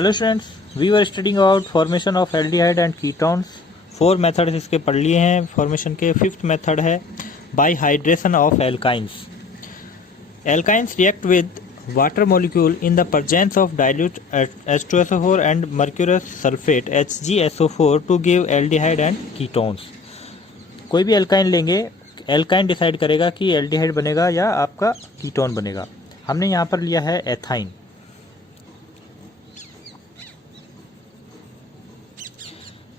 Hello students, we were studying about formation of aldehyde and ketones. 4 methods इसके पढ़ लिए हैं फॉर्मेशन के। 5th मेथड है by hydration of alkynes. Alkynes react with water molecule in the presence of dilute H2SO4 and mercurous sulphate HgSO4 to give aldehyde and ketones. कोई भी alkyne लेंगे, alkyne decide करेगा कि एल्डिहाइड बनेगा या आपका कीटोन बनेगा। हमने यहाँ पर लिया है एथाइन।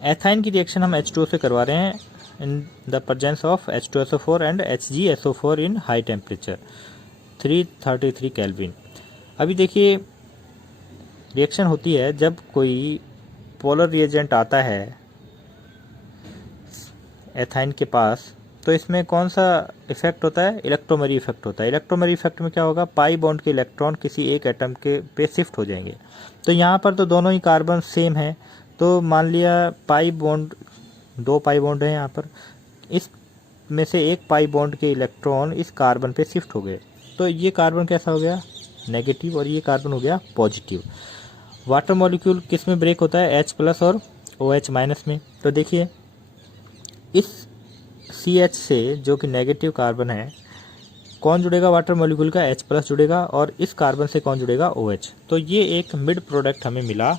एथाइन की रिएक्शन हम H2O से करवा रहे हैं इन the presence of H2SO4 and HgSO4 in high temperature 333 kelvin. अभी देखिए रिएक्शन होती है जब कोई पोलर रिएजेंट आता है एथाइन के पास, तो इसमें कौन सा इफेक्ट होता है? इलेक्ट्रोमेरी इफेक्ट होता है। इलेक्ट्रोमेरी इफेक्ट में क्या होगा? पाई बॉन्ड के इलेक्ट्रॉन किसी एक एटम के पे शिफ्ट हो जाएंगे। तो यहाँ पर तो दोनों ही कार्बन सेम है, तो मान लिया पाई बॉन्ड, 2 पाई बॉन्ड है यहाँ पर, इस में से एक पाई बॉन्ड के इलेक्ट्रॉन इस कार्बन पे शिफ्ट हो गए। तो ये कार्बन कैसा हो गया? नेगेटिव, और ये कार्बन हो गया पॉजिटिव। वाटर मॉलिक्यूल किस में ब्रेक होता है? H+ और OH- में। तो देखिए इस CH से, जो कि नेगेटिव कार्बन है, कौन जुड़ेगा वाटर मॉलिक्यूल का? H+ जुड़ेगा, और इस कार्बन से कौन जुड़ेगा? OH। तो ये एक मिड प्रोडक्ट हमें मिला।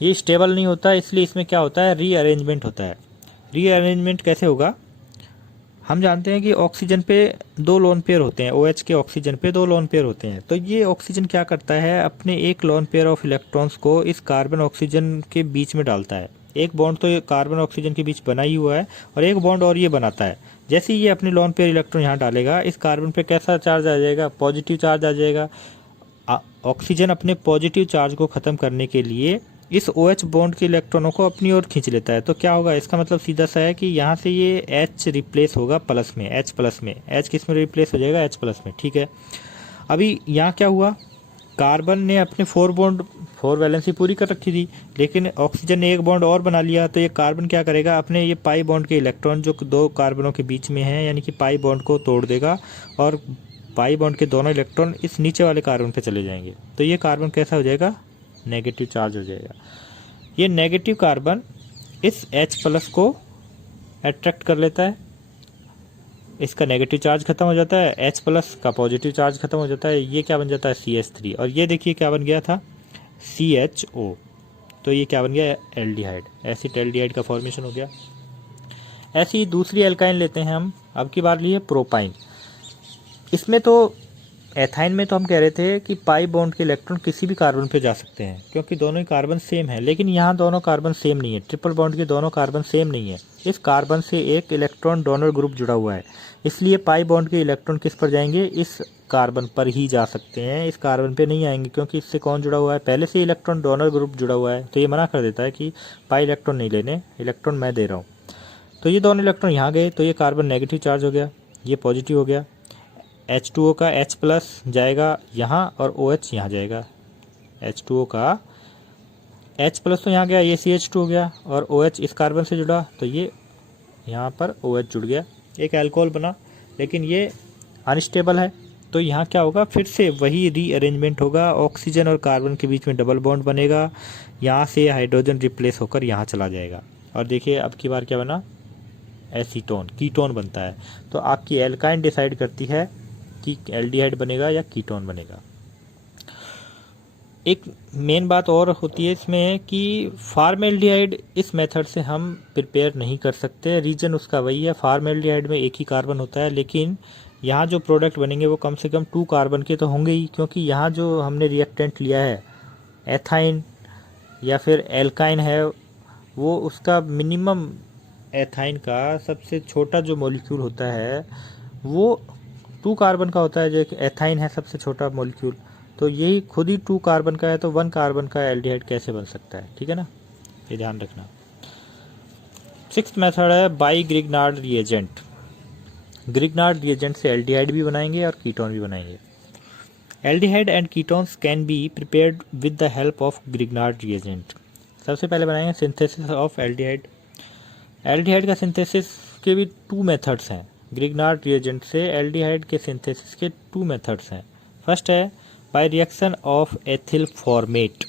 ये स्टेबल नहीं होता, इसलिए इसमें क्या होता है? रीअरेंजमेंट होता है। रीअरेंजमेंट कैसे होगा? हम जानते हैं कि ऑक्सीजन पे 2 लोन पेयर होते हैं, OH के ऑक्सीजन पे 2 लोन पेयर होते हैं। तो ये ऑक्सीजन क्या करता है? अपने एक लोन पेयर ऑफ इलेक्ट्रॉन्स को इस कार्बन ऑक्सीजन के बीच में डालता है। एक बॉन्ड तो ये कार्बन ऑक्सीजन के बीच बना ही हुआ है, और एक बॉन्ड और ये बनाता है। जैसे ही ये अपने लोन पेयर इलेक्ट्रॉन यहाँ डालेगा, इस कार्बन पे कैसा चार्ज आ जाएगा? पॉजिटिव चार्ज आ जाएगा। ऑक्सीजन अपने पॉजिटिव चार्ज को ख़त्म करने के लिए इस OH बॉन्ड के इलेक्ट्रॉनों को अपनी ओर खींच लेता है। तो क्या होगा? इसका मतलब सीधा सा है कि यहाँ से ये H रिप्लेस होगा प्लस में, H+ में। H किस में रिप्लेस हो जाएगा? H+ में। ठीक है, अभी यहाँ क्या हुआ? कार्बन ने अपने 4 वैलेंसी पूरी कर रखी थी, लेकिन ऑक्सीजन ने एक बॉन्ड और बना लिया। तो ये कार्बन क्या करेगा? अपने ये पाई बॉन्ड के इलेक्ट्रॉन जो 2 कार्बनों के बीच में है, यानी कि पाई बॉन्ड को तोड़ देगा, और पाई बॉन्ड के दोनों इलेक्ट्रॉन इस नीचे वाले कार्बन पे चले जाएंगे। तो ये कार्बन कैसा हो जाएगा? नेगेटिव चार्ज हो जाएगा। ये नेगेटिव कार्बन इस H+ को अट्रैक्ट कर लेता है, इसका नेगेटिव चार्ज खत्म हो जाता है, H+ का पॉजिटिव चार्ज खत्म हो जाता है। ये क्या बन जाता है? CH3। और ये देखिए क्या बन गया था? CHO। तो ये क्या बन गया? एल्डिहाइड, एसिड एल्डिहाइड का फॉर्मेशन हो गया। ऐसी ही दूसरी एल्काइन लेते हैं हम। अब की बार लिए प्रोपाइन। इसमें तो एथाइन में तो हम कह रहे थे कि पाई बॉन्ड के इलेक्ट्रॉन किसी भी कार्बन पे जा सकते हैं, क्योंकि दोनों ही कार्बन सेम है। लेकिन यहाँ दोनों कार्बन सेम नहीं है, ट्रिपल बॉन्ड के दोनों कार्बन सेम नहीं है। इस कार्बन से एक इलेक्ट्रॉन डोनर ग्रुप जुड़ा हुआ है, इसलिए पाई बॉन्ड के इलेक्ट्रॉन किस पर जाएंगे? इस कार्बन पर ही जा सकते हैं, इस कार्बन पे नहीं आएंगे, क्योंकि इससे कौन जुड़ा हुआ है? पहले से इलेक्ट्रॉन डोनर ग्रुप जुड़ा हुआ है। तो ये मना कर देता है कि पाई इलेक्ट्रॉन नहीं लेने, इलेक्ट्रॉन मैं दे रहा हूँ। तो ये दोनों इलेक्ट्रॉन यहाँ गए, तो ये कार्बन नेगेटिव चार्ज हो गया, ये पॉजिटिव हो गया। H2O का H+ जाएगा यहाँ, और OH यहाँ जाएगा। H2O का H+ तो यहाँ गया, ये CH2 हो गया, और OH इस कार्बन से जुड़ा, तो ये यहाँ पर OH जुड़ गया, एक अल्कोहल बना। लेकिन ये अनस्टेबल है, तो यहाँ क्या होगा? फिर से वही रीअरेंजमेंट होगा, ऑक्सीजन और कार्बन के बीच में डबल बॉन्ड बनेगा, यहाँ से हाइड्रोजन रिप्लेस होकर यहाँ चला जाएगा। और देखिए अब की बार क्या बना? एसीटोन, कीटोन बनता है। तो आपकी एल्काइन डिसाइड करती है कि एल्डिहाइड बनेगा या कीटोन बनेगा। एक मेन बात और होती है इसमें कि फॉर्मेल्डिहाइड इस मेथड से हम प्रिपेयर नहीं कर सकते। रीज़न उसका वही है, फॉर्मेल्डिहाइड में एक ही कार्बन होता है, लेकिन यहाँ जो प्रोडक्ट बनेंगे वो कम से कम 2 कार्बन के तो होंगे ही, क्योंकि यहाँ जो हमने रिएक्टेंट लिया है एथाइन या फिर एल्काइन है, वो उसका मिनिमम, एथाइन का सबसे छोटा जो मॉलिक्यूल होता है वो 2 कार्बन का होता है, जो कि एथाइन है सबसे छोटा मॉलिक्यूल। तो यही खुद ही 2 कार्बन का है, तो 1 कार्बन का एल्डिहाइड कैसे बन सकता है? ठीक है ना, ये ध्यान रखना। 6th मेथड है by Grignard reagent. Grignard reagent से एल्डिहाइड भी बनाएंगे और कीटोन भी बनाएंगे। Aldehyde and ketones can be prepared with the help of Grignard reagent. सबसे पहले बनाएंगे सिंथेसिस ऑफ एल्डिहाइड। एल्डिहाइड का सिंथेसिस के भी 2 मेथड्स हैं। ग्रिग्नार्ड रिएजेंट से एल्डिहाइड के सिंथेसिस के 2 मेथड्स हैं। फर्स्ट है by reaction of ethyl format.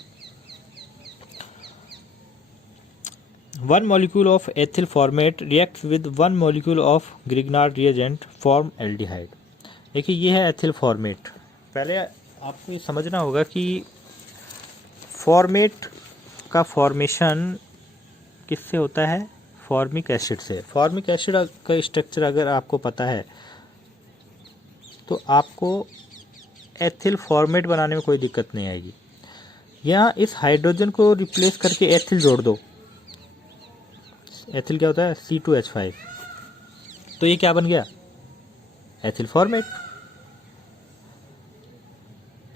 One molecule of ethyl format reacts with one molecule of Grignard reagent form aldehyde. देखिए ये है एथिल फॉर्मेट। पहले आपको ये समझना होगा कि फॉर्मेट का फॉर्मेशन किससे होता है, फॉर्मिक एसिड से। फॉर्मिक एसिड का स्ट्रक्चर अगर आपको पता है तो आपको एथिल फॉर्मेट बनाने में कोई दिक्कत नहीं आएगी। यहाँ इस हाइड्रोजन को रिप्लेस करके एथिल जोड़ दो। एथिल क्या होता है, C2H5। तो ये क्या बन गया, एथिल फॉर्मेट।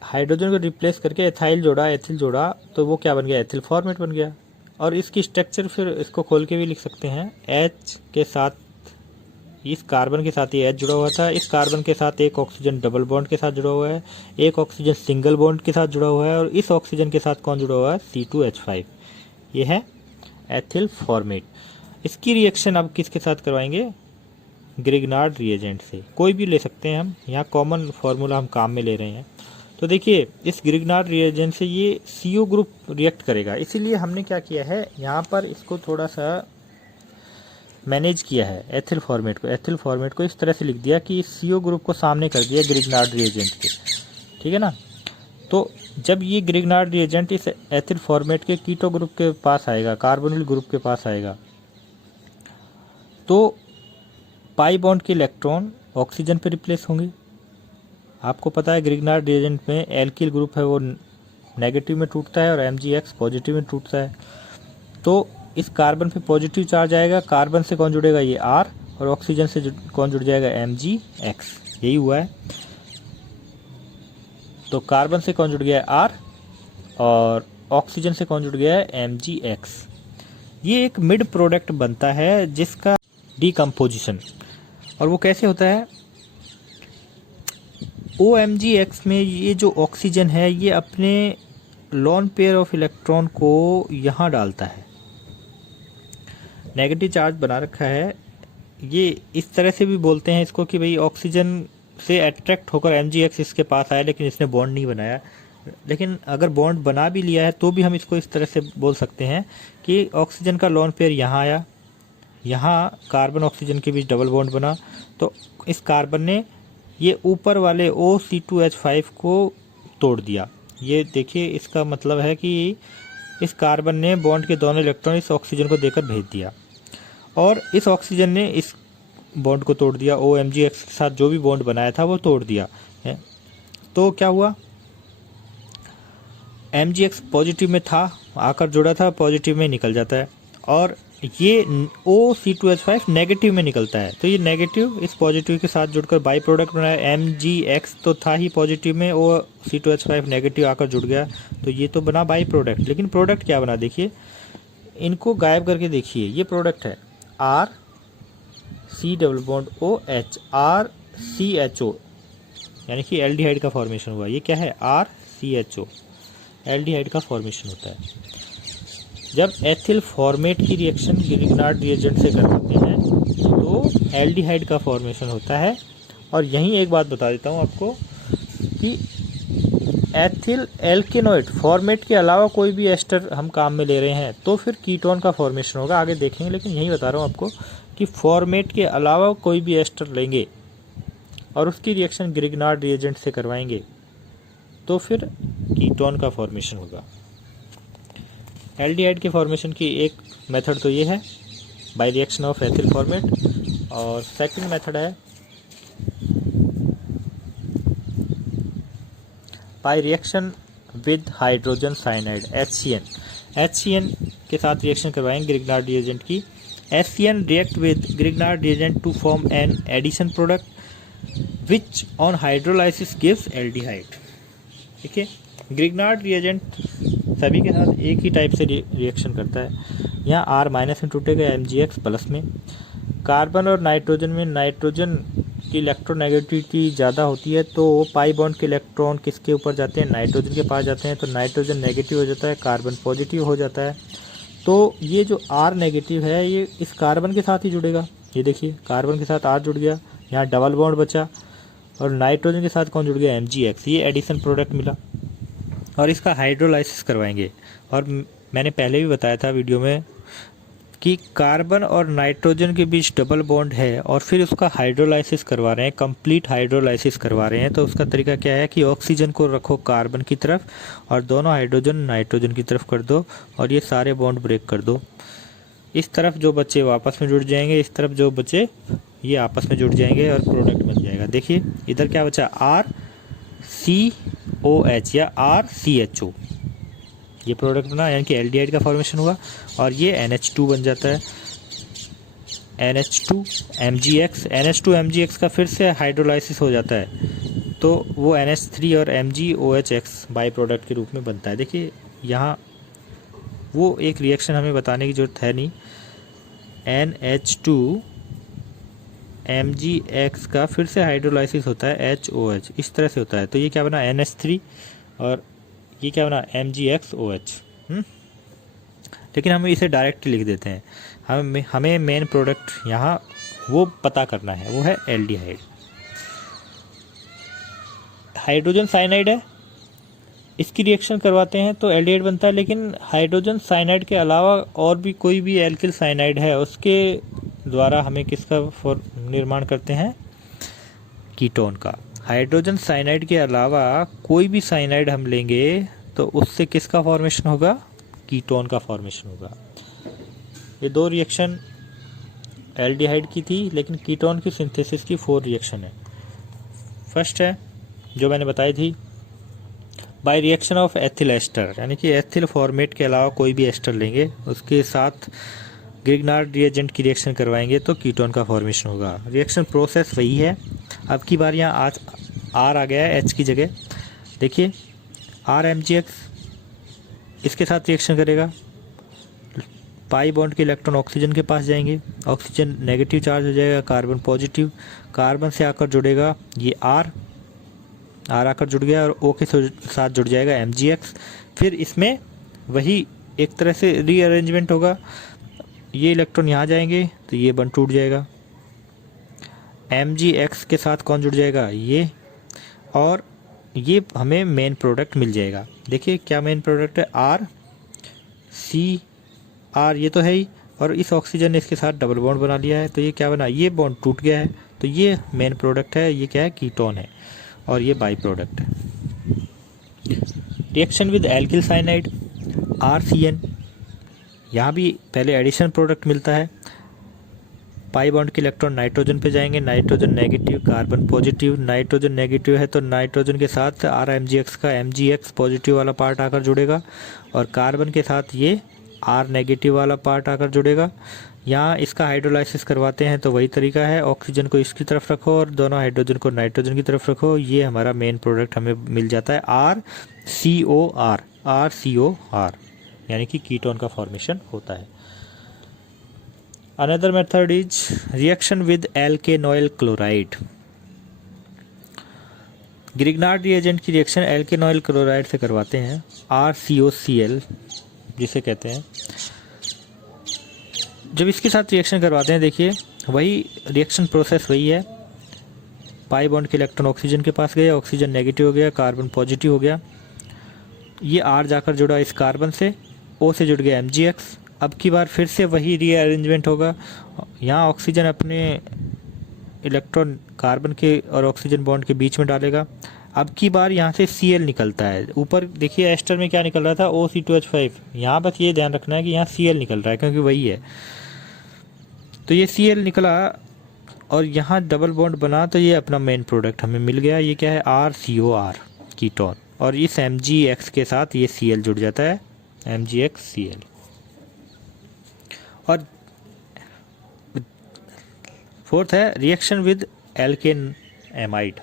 हाइड्रोजन को रिप्लेस करके एथाइल जोड़ा, एथिल जोड़ा, तो वो क्या बन गया, एथिल फॉर्मेट बन गया। और इसकी स्ट्रक्चर फिर इसको खोल के भी लिख सकते हैं। H के साथ, इस कार्बन के साथ ये H जुड़ा हुआ था, इस कार्बन के साथ एक ऑक्सीजन डबल बॉन्ड के साथ जुड़ा हुआ है, एक ऑक्सीजन सिंगल बॉन्ड के साथ जुड़ा हुआ है, और इस ऑक्सीजन के साथ कौन जुड़ा हुआ है, C2H5। ये है एथिल फॉर्मेट। इसकी रिएक्शन अब किसके साथ करवाएंगे, ग्रिग्नार्ड रिएजेंट से। कोई भी ले सकते हैं हम, यहाँ कॉमन फार्मूला हम काम में ले रहे हैं। तो देखिए इस ग्रिग्नार्ड रिएजेंट से ये CO ग्रुप रिएक्ट करेगा, इसीलिए हमने क्या किया है, यहाँ पर इसको थोड़ा सा मैनेज किया है एथिल फॉर्मेट को। एथिल फॉर्मेट को इस तरह से लिख दिया कि CO ग्रुप को सामने कर दिया ग्रिग्नार्ड रिएजेंट के, ठीक है ना। तो जब ये ग्रिग्नार्ड रिएजेंट इस एथिल फॉर्मेट के कीटो ग्रुप के पास आएगा, कार्बोनिल ग्रुप के पास आएगा, तो पाई बॉन्ड के इलेक्ट्रॉन ऑक्सीजन पे रिप्लेस होंगे। आपको पता है ग्रिग्नार्ड रिएजेंट में एल्किल ग्रुप है वो नेगेटिव में टूटता है और MgX पॉजिटिव में टूटता है। तो इस कार्बन पे पॉजिटिव चार्ज आएगा, कार्बन से कौन जुड़ेगा, ये R, और ऑक्सीजन से कौन जुड़ जाएगा, MgX। यही हुआ है। तो कार्बन से कौन जुड़ गया है, R, और ऑक्सीजन से कौन जुड़ गया है, MgX। ये एक मिड प्रोडक्ट बनता है जिसका डिकम्पोजिशन, और वो कैसे होता है, OMgX में ये जो ऑक्सीजन है ये अपने लोन पेयर ऑफ इलेक्ट्रॉन को यहाँ डालता है, नेगेटिव चार्ज बना रखा है। ये इस तरह से भी बोलते हैं इसको कि भाई ऑक्सीजन से अट्रैक्ट होकर MgX इसके पास आया, लेकिन इसने बॉन्ड नहीं बनाया। लेकिन अगर बॉन्ड बना भी लिया है तो भी हम इसको इस तरह से बोल सकते हैं कि ऑक्सीजन का लोन पेयर यहाँ आया, यहाँ कार्बन ऑक्सीजन के बीच डबल बॉन्ड बना, तो इस कार्बन ने ये ऊपर वाले O(C2H5) को तोड़ दिया। ये देखिए इसका मतलब है कि इस कार्बन ने बॉन्ड के दोनों इलेक्ट्रॉन इस ऑक्सीजन को देकर भेज दिया, और इस ऑक्सीजन ने इस बॉन्ड को तोड़ दिया, OMgX के साथ जो भी बॉन्ड बनाया था वो तोड़ दिया है। तो क्या हुआ, MgX पॉजिटिव में था, आकर जुड़ा था, पॉजिटिव में निकल जाता है, और ये O(C2H5) नेगेटिव में निकलता है। तो ये नेगेटिव इस पॉजिटिव के साथ जुड़कर बाई प्रोडक्ट बनाया। MgX तो था ही पॉजिटिव में, O(C2H5) नेगेटिव आकर जुड़ गया, तो ये तो बना बाई प्रोडक्ट। लेकिन प्रोडक्ट क्या बना, देखिए इनको गायब करके देखिए, ये प्रोडक्ट है R C double bond OH RCHO, यानी कि एल्डिहाइड का फॉर्मेशन हुआ। ये क्या है, RCHO, एल्डिहाइड का फॉर्मेशन होता है। जब एथिल फॉर्मेट की रिएक्शन ग्रिग्नार्ड रिएजेंट से कर सकते हैं तो एल्डिहाइड का फॉर्मेशन होता है। और यहीं एक बात बता देता हूँ आपको कि एथिल एल्केनोइड फॉर्मेट के अलावा कोई भी एस्टर हम काम में ले रहे हैं तो फिर कीटोन का फॉर्मेशन होगा, आगे देखेंगे। लेकिन यही बता रहा हूँ आपको कि फॉर्मेट के अलावा कोई भी एस्टर लेंगे और उसकी रिएक्शन ग्रिग्नार्ड रिएजेंट से करवाएंगे तो फिर कीटोन का फॉर्मेशन होगा। एल्डिहाइड के फॉर्मेशन की एक मेथड तो ये है by reaction of ethyl formate, और सेकंड मेथड है by reaction with hydrogen cyanide HCN के साथ रिएक्शन करवाएंगे ग्रिग्नार्ड रिएजेंट की। HCN react with Grignard reagent to form an addition product which on hydrolysis gives aldehyde. ठीक है, Grignard reagent सभी के साथ एक ही टाइप से रिएक्शन करता है। यहाँ R- में टूटेगा, MgX प्लस में। कार्बन और नाइट्रोजन में नाइट्रोजन की इलेक्ट्रोनेगेटिविटी ज़्यादा होती है, तो पाई बॉन्ड के इलेक्ट्रॉन किसके ऊपर जाते हैं, नाइट्रोजन के पास जाते हैं, तो नाइट्रोजन नेगेटिव हो जाता है, कार्बन पॉजिटिव हो जाता है। तो ये जो R नेगेटिव है ये इस कार्बन के साथ ही जुड़ेगा। ये देखिए कार्बन के साथ R जुड़ गया, यहाँ डबल बॉन्ड बचा, और नाइट्रोजन के साथ कौन जुड़ गया, MgX। ये एडिशन प्रोडक्ट मिला और इसका हाइड्रोलाइसिस करवाएंगे। और मैंने पहले भी बताया था वीडियो में कि कार्बन और नाइट्रोजन के बीच डबल बॉन्ड है और फिर उसका हाइड्रोलाइसिस करवा रहे हैं, कंप्लीट हाइड्रोलाइसिस करवा रहे हैं। तो उसका तरीका क्या है कि ऑक्सीजन को रखो कार्बन की तरफ और दोनों हाइड्रोजन नाइट्रोजन की तरफ कर दो और ये सारे बॉन्ड ब्रेक कर दो। इस तरफ जो बच्चे आपस में जुड़ जाएंगे, इस तरफ जो बच्चे ये आपस में जुड़ जाएंगे और प्रोडक्ट बन जाएगा। देखिए इधर क्या बचा, RCOH या RCHO, ये प्रोडक्ट बना, यानी कि एल्डिहाइड का फॉर्मेशन हुआ और ये NH2 बन जाता है। NH2MgX, NH2MgX का फिर से हाइड्रोलाइसिस हो जाता है तो वो NH3 और MgOHX बाई प्रोडक्ट के रूप में बनता है। देखिए यहाँ वो एक रिएक्शन हमें बताने की ज़रूरत है नहीं, NH2MgX का फिर से हाइड्रोलाइसिस होता है HOH, इस तरह से होता है। तो ये क्या बना, NH3 और ये क्या बना, MgXOH। लेकिन हम इसे डायरेक्ट लिख देते हैं, हमें मेन प्रोडक्ट यहाँ वो पता करना है, वो है एल्डिहाइड। हाइड्रोजन साइनाइड है, इसकी रिएक्शन करवाते हैं तो एल्डिहाइड बनता है। लेकिन हाइड्रोजन साइनाइड के अलावा और भी कोई भी एल्किल साइनाइड है, उसके द्वारा हमें किसका निर्माण करते हैं, कीटोन का। हाइड्रोजन साइनाइड के अलावा कोई भी साइनाइड हम लेंगे तो उससे किसका फॉर्मेशन होगा, कीटोन का फॉर्मेशन होगा। ये 2 रिएक्शन एल्डिहाइड की थी, लेकिन कीटोन की सिंथेसिस की 4 रिएक्शन है। फर्स्ट है जो मैंने बताई थी, by reaction of ethyl ester, यानी कि एथिल फॉर्मेट के अलावा कोई भी एस्टर लेंगे उसके साथ ग्रिग्नार्ड रिएजेंट की रिएक्शन करवाएंगे तो कीटोन का फॉर्मेशन होगा। रिएक्शन प्रोसेस वही है। अब की बार यहाँ आज R आ गया है H की जगह। देखिए RMgX इसके साथ रिएक्शन करेगा, पाई बॉन्ड के इलेक्ट्रॉन ऑक्सीजन के पास जाएंगे, ऑक्सीजन नेगेटिव चार्ज हो जाएगा, कार्बन पॉजिटिव, कार्बन से आकर जुड़ेगा ये R आकर जुड़ गया और O के साथ जुड़ जाएगा MgX। फिर इसमें वही एक तरह से रीअरेंजमेंट होगा, ये इलेक्ट्रॉन यहाँ जाएंगे तो ये बंद टूट जाएगा, MgX के साथ कौन जुड़ जाएगा, ये, और ये हमें मेन प्रोडक्ट मिल जाएगा। देखिए क्या मेन प्रोडक्ट है, RCR, ये तो है ही, और इस ऑक्सीजन ने इसके साथ डबल बॉन्ड बना लिया है तो ये क्या बना, ये बॉन्ड टूट गया है तो ये मेन प्रोडक्ट है, ये क्या है, कीटोन है, और ये बाई प्रोडक्ट है। Reaction with alkyl cyanide RCN, यहाँ भी पहले एडिशन प्रोडक्ट मिलता है, पाई बॉन्ड के इलेक्ट्रॉन नाइट्रोजन पे जाएंगे, nitrogen negative, carbon positive, nitrogen negative है तो नाइट्रोजन के साथ RMgX का MgX पॉजिटिव वाला पार्ट आकर जुड़ेगा और कार्बन के साथ ये R नेगेटिव वाला पार्ट आकर जुड़ेगा। यहाँ इसका हाइड्रोलाइसिस करवाते हैं तो वही तरीका है, ऑक्सीजन को इसकी तरफ रखो और दोनों हाइड्रोजन को नाइट्रोजन की तरफ रखो, ये हमारा मेन प्रोडक्ट हमें मिल जाता है RCOR, यानी कि कीटोन का फॉर्मेशन होता है। Another method is reaction with alkanoyl chloride. Grignard reagent की रिएक्शन एल्केनॉइल क्लोराइड से करवाते हैं, RCOCl जिसे कहते हैं। जब इसके साथ रिएक्शन करवाते हैं, देखिए वही रिएक्शन प्रोसेस वही है, पाई बॉन्ड के इलेक्ट्रॉन ऑक्सीजन के पास गए, ऑक्सीजन नेगेटिव हो गया, कार्बन पॉजिटिव हो गया, ये R जाकर जुड़ा इस कार्बन से, O से जुड़ गया MgX। अब की बार फिर से वही रीअरेंजमेंट होगा, यहाँ ऑक्सीजन अपने इलेक्ट्रॉन कार्बन के और ऑक्सीजन बॉन्ड के बीच में डालेगा। अब की बार यहाँ से Cl निकलता है, ऊपर देखिए एस्टर में क्या निकल रहा था, OC2H5, यहाँ बस ये ध्यान रखना है कि यहाँ Cl निकल रहा है क्योंकि वही है। तो ये Cl निकला और यहाँ डबल बॉन्ड बना तो ये अपना मेन प्रोडक्ट हमें मिल गया, ये क्या है, RCOR कीटोन, और इस MgX के साथ ये Cl जुड़ जाता है, MgXCl। और फोर्थ है reaction with alkane amide,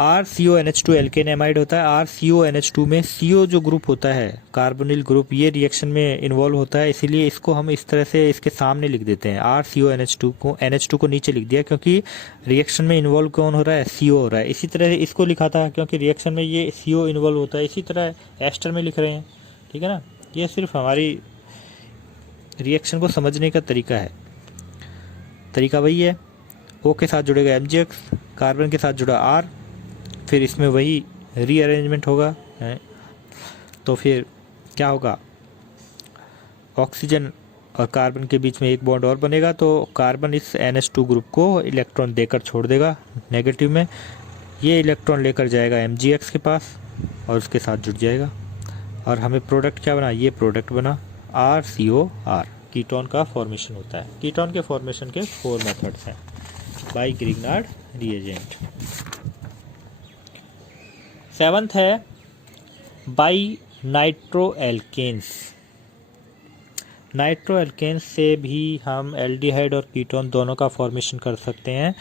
RCONH2 alkane amide होता है। RCONH2 में CO जो ग्रुप होता है, कार्बोनिल ग्रुप, ये रिएक्शन में इन्वॉल्व होता है, इसीलिए इसको हम इस तरह से इसके सामने लिख देते हैं, RCONH2 को, NH2 को नीचे लिख दिया क्योंकि रिएक्शन में इन्वॉल्व कौन हो रहा है, CO हो रहा है। इसी तरह इसको लिखा था क्योंकि रिएक्शन में ये CO इन्वॉल्व होता है, इसी तरह एस्टर में लिख रहे हैं, ठीक है ना। ये सिर्फ हमारी रिएक्शन को समझने का तरीका है, तरीका वही है, O के साथ जुड़ेगा MgX, कार्बन के साथ जुड़ा R, फिर इसमें वही रीअरेंजमेंट होगा है, तो फिर क्या होगा, ऑक्सीजन और कार्बन के बीच में एक बॉन्ड और बनेगा, तो कार्बन इस NH2 ग्रुप को इलेक्ट्रॉन देकर छोड़ देगा नेगेटिव में। ये इलेक्ट्रॉन लेकर जाएगा MgX के पास और उसके साथ जुड़ जाएगा, और हमें प्रोडक्ट क्या बना, ये प्रोडक्ट बना RCOR। कीटोन का फॉर्मेशन होता है। कीटोन के फॉर्मेशन के 4 मेथड्स हैं बाय ग्रिग्नार्ड रिएजेंट। 7th है बाय नाइट्रोएल्केन्स। नाइट्रोएल्केन्स से भी हम एल्डिहाइड और कीटोन दोनों का फॉर्मेशन कर सकते हैं।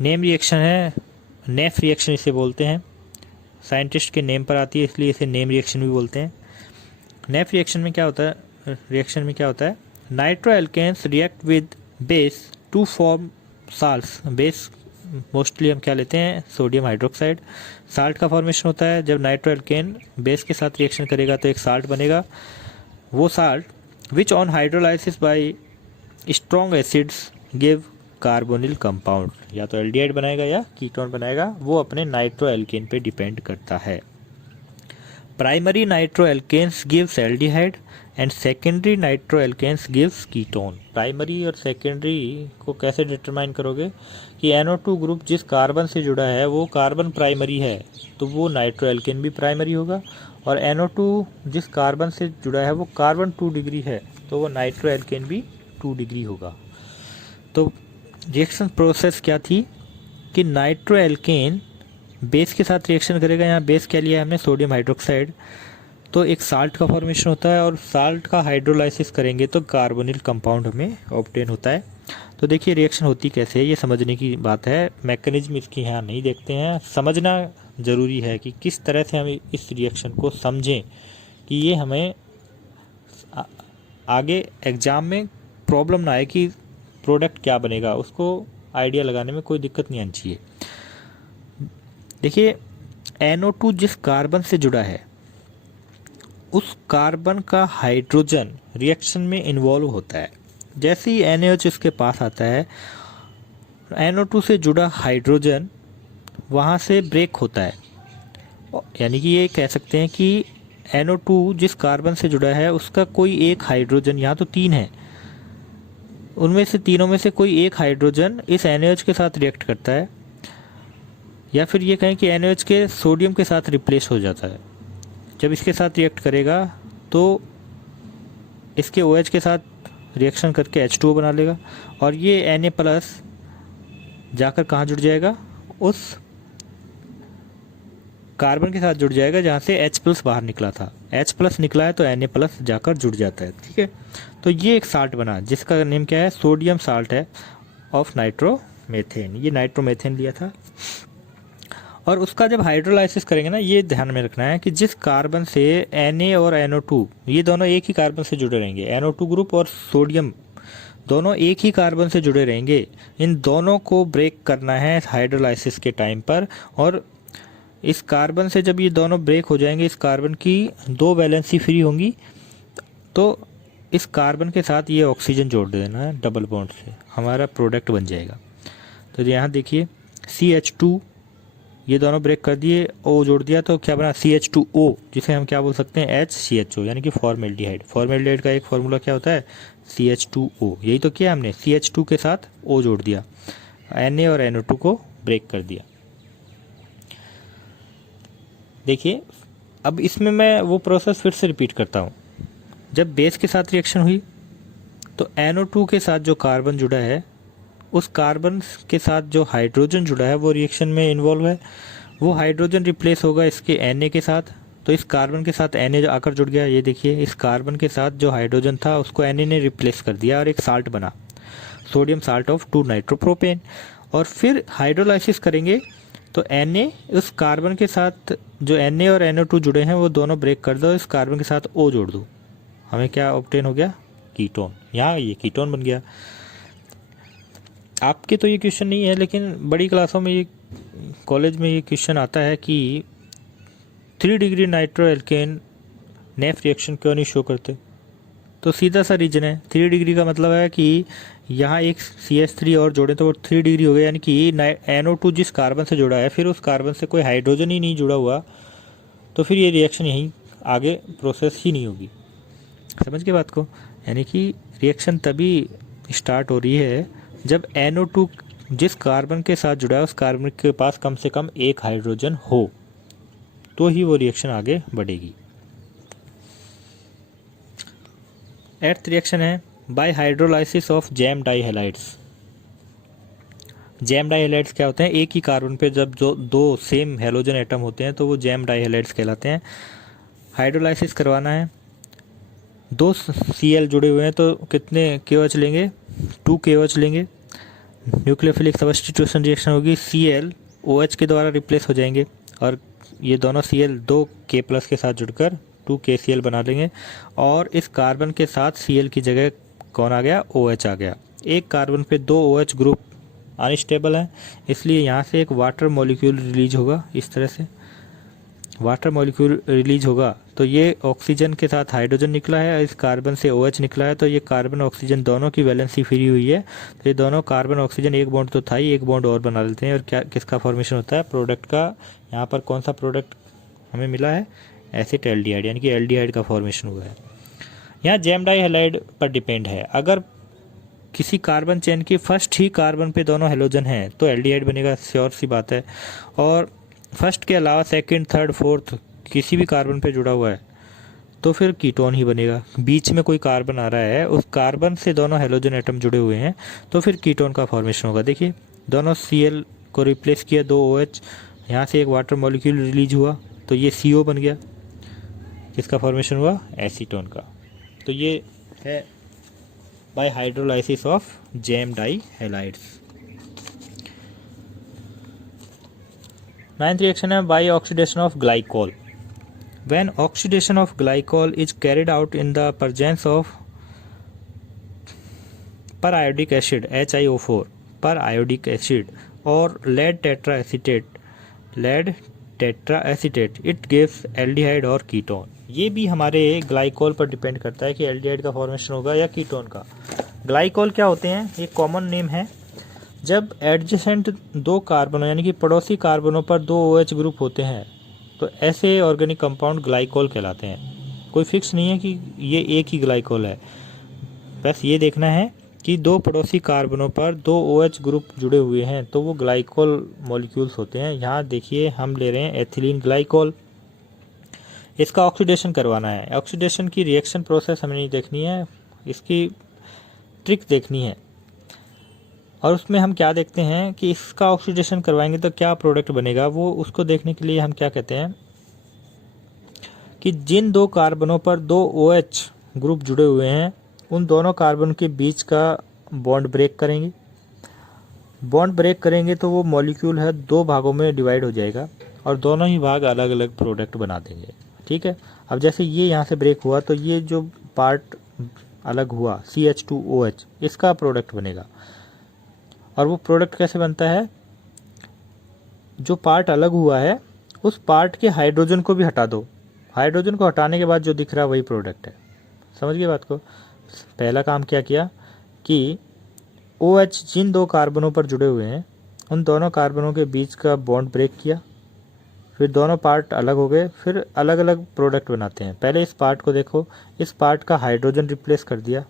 नेम रिएक्शन है, नेफ रिएक्शन इसे बोलते हैं। साइंटिस्ट के नेम पर आती है इसलिए इसे नेम रिएक्शन भी बोलते हैं। नेफ रिएक्शन में क्या होता है, nitroalkanes react with base to form salts. Base mostly हम क्या लेते हैं, सोडियम हाइड्रोक्साइड। साल्ट का फॉर्मेशन होता है जब नाइट्रोएल्केन बेस के साथ रिएक्शन करेगा तो एक साल्ट बनेगा। वो salt which on hydrolysis bye strong acids give carbonyl compound, या तो एल्डिहाइड बनाएगा या कीटोन बनाएगा, वो अपने नाइट्रोएल्केन पे डिपेंड करता है। Primary nitroalkanes gives aldehyde and secondary nitroalkanes gives ketone. Primary और सेकेंडरी को कैसे डिटरमाइन करोगे कि NO2 ग्रुप जिस कार्बन से जुड़ा है वो कार्बन प्राइमरी है तो वो नाइट्रोएल्केन भी प्राइमरी होगा, और NO2 जिस कार्बन से जुड़ा है वो कार्बन 2 डिग्री है तो वो नाइट्रोएल्केन भी 2 डिग्री होगा। तो रिएक्शन प्रोसेस क्या थी कि नाइट्रोएल्केन बेस के साथ रिएक्शन करेगा। यहाँ बेस क्या लिया है हमने, सोडियम हाइड्रोक्साइड, तो एक साल्ट का फॉर्मेशन होता है, और साल्ट का हाइड्रोलाइसिस करेंगे तो कार्बोनिल कंपाउंड हमें ऑब्टेन होता है। तो देखिए रिएक्शन होती कैसे है, ये समझने की बात है। मैकेनिज्म इसकी यहाँ नहीं देखते हैं, समझना ज़रूरी है कि किस तरह से हम इस रिएक्शन को समझें कि ये हमें आगे एग्ज़ाम में प्रॉब्लम ना आए कि प्रोडक्ट क्या बनेगा, उसको आइडिया लगाने में कोई दिक्कत नहीं आनी चाहिए। देखिए NO2 जिस कार्बन से जुड़ा है उस कार्बन का हाइड्रोजन रिएक्शन में इन्वॉल्व होता है। जैसे ही NaOH इसके पास आता है, NO2 से जुड़ा हाइड्रोजन वहाँ से ब्रेक होता है, यानी कि ये कह सकते हैं कि NO2 जिस कार्बन से जुड़ा है उसका कोई एक हाइड्रोजन, यहाँ तो 3 है, उनमें से तीनों में से कोई एक हाइड्रोजन इस NaOH के साथ रिएक्ट करता है, या फिर ये कहें कि NaOH के सोडियम के साथ रिप्लेस हो जाता है। जब इसके साथ रिएक्ट करेगा तो इसके OH के साथ रिएक्शन करके H2O बना लेगा, और ये Na प्लस जाकर कहाँ जुड़ जाएगा, उस कार्बन के साथ जुड़ जाएगा जहाँ से H प्लस बाहर निकला था। H प्लस निकला है तो Na प्लस जाकर जुड़ जाता है, ठीक है। तो ये एक साल्ट बना जिसका नेम क्या है, सोडियम साल्ट है ऑफ नाइट्रोमेथेन। ये नाइट्रोमेथेन लिया था, और उसका जब हाइड्रोलाइसिस करेंगे ना, ये ध्यान में रखना है कि जिस कार्बन से Na और NO2 ये दोनों एक ही कार्बन से जुड़े रहेंगे, NO2 ग्रुप और सोडियम दोनों एक ही कार्बन से जुड़े रहेंगे, इन दोनों को ब्रेक करना है हाइड्रोलाइसिस के टाइम पर। और इस कार्बन से जब ये दोनों ब्रेक हो जाएंगे, इस कार्बन की 2 वैलेंसी फ्री होंगी, तो इस कार्बन के साथ ये ऑक्सीजन जोड़ देना है डबल बॉन्ड से, हमारा प्रोडक्ट बन जाएगा। तो यहाँ देखिए CH2 ये दोनों ब्रेक कर दिए, O जोड़ दिया तो क्या बना, CH2O, जिसे हम क्या बोल सकते हैं, HCHO, यानी कि फॉर्मेल्डिहाइड। फॉर्मेल्डिहाइड का एक फार्मूला क्या होता है, CH2O। यही तो किया हमने, CH2 के साथ O जोड़ दिया, Na और NO2 को ब्रेक कर दिया। देखिए अब इसमें मैं वो प्रोसेस फिर से रिपीट करता हूँ। जब बेस के साथ रिएक्शन हुई तो NO2 के साथ जो कार्बन जुड़ा है, उस कार्बन के साथ जो हाइड्रोजन जुड़ा है वो रिएक्शन में इन्वॉल्व है। वो हाइड्रोजन रिप्लेस होगा इसके Na के साथ, तो इस कार्बन के साथ Na आकर जुड़ गया। ये देखिए इस कार्बन के साथ जो हाइड्रोजन था उसको Na ने रिप्लेस कर दिया और एक साल्ट बना, सोडियम साल्ट ऑफ 2 नाइट्रोप्रोपेन। और फिर हाइड्रोलाइसिस करेंगे तो Na उस कार्बन के साथ जो Na और NO2 जुड़े हैं वो दोनों ब्रेक कर दो, इस कार्बन के साथ O जोड़ दो, हमें क्या ऑब्टेन हो गया, कीटोन। यहाँ ये कीटोन बन गया। आपके तो ये क्वेश्चन नहीं है, लेकिन बड़ी क्लासों में ये कॉलेज में ये क्वेश्चन आता है कि 3 डिग्री नाइट्रोएल्केन नेफ रिएक्शन क्यों नहीं शो करते। तो सीधा सा रीजन है, 3 डिग्री का मतलब है कि यहाँ एक CH3 और जोड़े तो वो 3 डिग्री हो गया, यानी कि NO2 जिस कार्बन से जुड़ा है फिर उस कार्बन से कोई हाइड्रोजन ही नहीं जुड़ा हुआ, तो फिर ये रिएक्शन यहीं आगे प्रोसेस ही नहीं होगी। समझ के बात को, यानी कि रिएक्शन तभी स्टार्ट हो रही है जब NO2 जिस कार्बन के साथ जुड़ा है उस कार्बन के पास कम से कम एक हाइड्रोजन हो, तो ही वो रिएक्शन आगे बढ़ेगी। 8th रिएक्शन है by hydrolysis of gem dihalides. Gem dihalides क्या होते हैं? एक ही कार्बन पे जब जो दो सेम हेलोजन एटम होते हैं तो वो जैम डाइहैलाइड्स कहलाते हैं। हाइड्रोलाइसिस करवाना है, 2 Cl जुड़े हुए हैं तो कितने KOH लेंगे? 2 KOH लेंगे। न्यूक्लियोफिलिक सब्स्टिट्यूशन रिएक्शन होगी, Cl OH के द्वारा रिप्लेस हो जाएंगे और ये दोनों Cl 2 K+ के साथ जुड़कर 2 KCl बना देंगे और इस कार्बन के साथ Cl की जगह कौन आ गया? OH आ गया। एक कार्बन पे 2 OH ग्रुप अनस्टेबल है, इसलिए यहाँ से एक वाटर मॉलिक्यूल रिलीज होगा। इस तरह से वाटर मॉलिक्यूल रिलीज होगा तो ये ऑक्सीजन के साथ हाइड्रोजन निकला है, इस कार्बन से OH निकला है, तो ये कार्बन ऑक्सीजन दोनों की वैलेंसी फ्री हुई है। तो ये दोनों कार्बन ऑक्सीजन एक बॉन्ड तो था ही, एक बॉन्ड और बना लेते हैं और क्या किसका फॉर्मेशन होता है? प्रोडक्ट का। यहाँ पर कौन सा प्रोडक्ट हमें मिला है? एसिटाल्डिहाइड, यानी कि एल्डिहाइड का फॉर्मेशन हुआ है। यहाँ जैम डाइहैलाइड पर डिपेंड है। अगर किसी कार्बन चेन की फर्स्ट ही कार्बन पे दोनों हेलोजन हैं तो एल्डिहाइड बनेगा, श्योर सी बात है। और फर्स्ट के अलावा सेकंड, थर्ड, फोर्थ किसी भी कार्बन पे जुड़ा हुआ है तो फिर कीटोन ही बनेगा। बीच में कोई कार्बन आ रहा है, उस कार्बन से दोनों हेलोजन एटम जुड़े हुए हैं तो फिर कीटोन का फॉर्मेशन होगा। देखिए दोनों Cl को रिप्लेस किया, 2 OH, यहाँ से एक वाटर मॉलिक्यूल रिलीज हुआ तो ये CO बन गया। किसका फॉर्मेशन हुआ? एसीटोन का। तो ये है by hydrolysis of gem dihalides. 9th reaction है by oxidation of glycol. When oxidation of glycol is carried out in the presence of periodic acid HiO4, periodic acid or lead tetraacetate, it gives aldehyde or ketone। ये भी हमारे glycol पर depend करता है कि aldehyde का formation होगा या कीटोन का। ग्लाइकोल क्या होते हैं? ये कॉमन नेम है। जब एडजेसेंट 2 कार्बनों यानी कि पड़ोसी कार्बनों पर 2 OH ग्रुप होते हैं तो ऐसे ऑर्गेनिक कंपाउंड ग्लाइकोल कहलाते हैं। कोई फिक्स नहीं है कि ये एक ही ग्लाइकोल है, बस ये देखना है कि 2 पड़ोसी कार्बनों पर 2 OH ग्रुप जुड़े हुए हैं तो वो ग्लाइकोल मॉलिक्यूल्स होते हैं। यहाँ देखिए हम ले रहे हैं एथिलीन ग्लाइकोल। इसका ऑक्सीडेशन करवाना है। ऑक्सीडेशन की रिएक्शन प्रोसेस हमें नहीं देखनी है, इसकी ट्रिक देखनी है। और उसमें हम क्या देखते हैं कि इसका ऑक्सीडेशन करवाएंगे तो क्या प्रोडक्ट बनेगा, वो उसको देखने के लिए हम क्या कहते हैं कि जिन 2 कार्बनों पर 2 OH ग्रुप जुड़े हुए हैं उन दोनों कार्बन के बीच का बॉन्ड ब्रेक करेंगे। बॉन्ड ब्रेक करेंगे तो वो मॉलिक्यूल है 2 भागों में डिवाइड हो जाएगा और दोनों ही भाग अलग अलग प्रोडक्ट बना देंगे। ठीक है, अब जैसे ये यहाँ से ब्रेक हुआ तो ये जो पार्ट अलग हुआ CH2OH इसका प्रोडक्ट बनेगा। और वो प्रोडक्ट कैसे बनता है? जो पार्ट अलग हुआ है उस पार्ट के हाइड्रोजन को भी हटा दो, हाइड्रोजन को हटाने के बाद जो दिख रहा है वही प्रोडक्ट है। समझ गए बात को? पहला काम क्या किया कि OH जिन 2 कार्बनों पर जुड़े हुए हैं उन दोनों कार्बनों के बीच का बॉन्ड ब्रेक किया, फिर दोनों पार्ट अलग हो गए, फिर अलग अलग प्रोडक्ट बनाते हैं। पहले इस पार्ट को देखो, इस पार्ट का हाइड्रोजन रिप्लेस कर दिया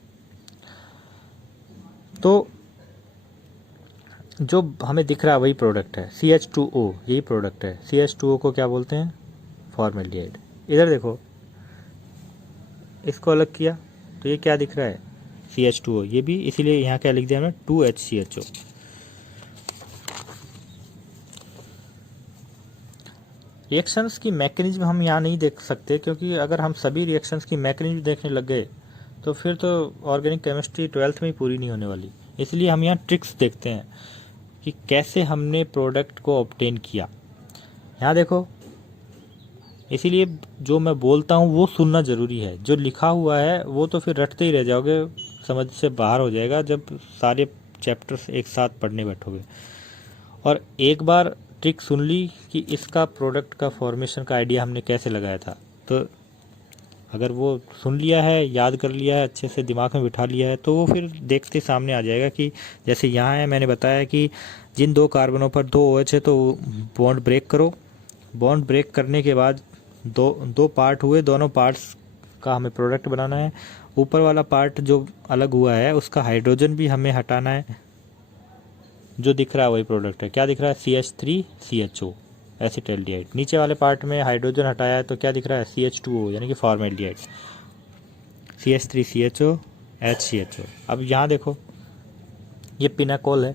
तो जो हमें दिख रहा है वही प्रोडक्ट है, CH2O यही प्रोडक्ट है। CH2O को क्या बोलते हैं? फॉर्मेल्डिहाइड। इधर देखो, इसको अलग किया तो ये क्या दिख रहा है? CH2O। ये भी इसीलिए यहाँ क्या लिख दिया हमने? 2HCHO। रिएक्शंस की मैकेनिज्म हम यहाँ नहीं देख सकते क्योंकि अगर हम सभी रिएक्शंस की मैकेनिज्म देखने लग गए तो फिर तो ऑर्गेनिक केमिस्ट्री 12th में ही पूरी नहीं होने वाली। इसलिए हम यहाँ ट्रिक्स देखते हैं कि कैसे हमने प्रोडक्ट को ऑब्टेन किया। यहाँ देखो, इसीलिए जो मैं बोलता हूँ वो सुनना ज़रूरी है। जो लिखा हुआ है वो तो फिर रटते ही रह जाओगे, समझ से बाहर हो जाएगा जब सारे चैप्टर्स एक साथ पढ़ने बैठोगे। और एक बार ट्रिक सुन ली कि इसका प्रोडक्ट का फॉर्मेशन का आइडिया हमने कैसे लगाया था, तो अगर वो सुन लिया है, याद कर लिया है, अच्छे से दिमाग में बिठा लिया है तो वो फिर देखते सामने आ जाएगा कि जैसे यहाँ है, मैंने बताया कि जिन 2 कार्बनों पर 2 OH है तो बॉन्ड ब्रेक करो। बॉन्ड ब्रेक करने के बाद दो पार्ट हुए, दोनों पार्ट्स का हमें प्रोडक्ट बनाना है। ऊपर वाला पार्ट जो अलग हुआ है उसका हाइड्रोजन भी हमें हटाना है। जो दिख रहा है वही प्रोडक्ट है। क्या दिख रहा है? CH3CHO acetaldehyde. नीचे वाले पार्ट में हाइड्रोजन हटाया है तो क्या दिख रहा है? CH2O यानी कि फॉर्मेल्डिहाइड। CH3CHO HCHO। अब यहाँ देखो ये पिनाकोल है,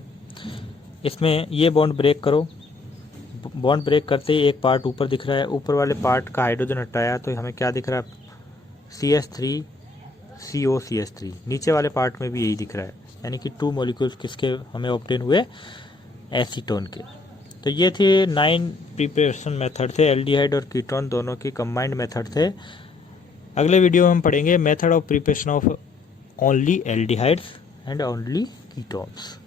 इसमें ये बॉन्ड ब्रेक करो। बॉन्ड ब्रेक करते ही एक पार्ट ऊपर दिख रहा है, ऊपर वाले पार्ट का हाइड्रोजन हटाया तो हमें क्या दिख रहा है? CH3COCH3। नीचे वाले पार्ट में भी यही दिख रहा है, यानी कि 2 मॉलिक्यूल्स किसके हमें ऑब्टेन हुए? एसीटोन के। तो ये थे 9 प्रिपरेशन मेथड थे, एल्डिहाइड और कीटोन दोनों की कंबाइंड मेथड थे। अगले वीडियो में हम पढ़ेंगे method of preparation of only aldehydes and only ketones.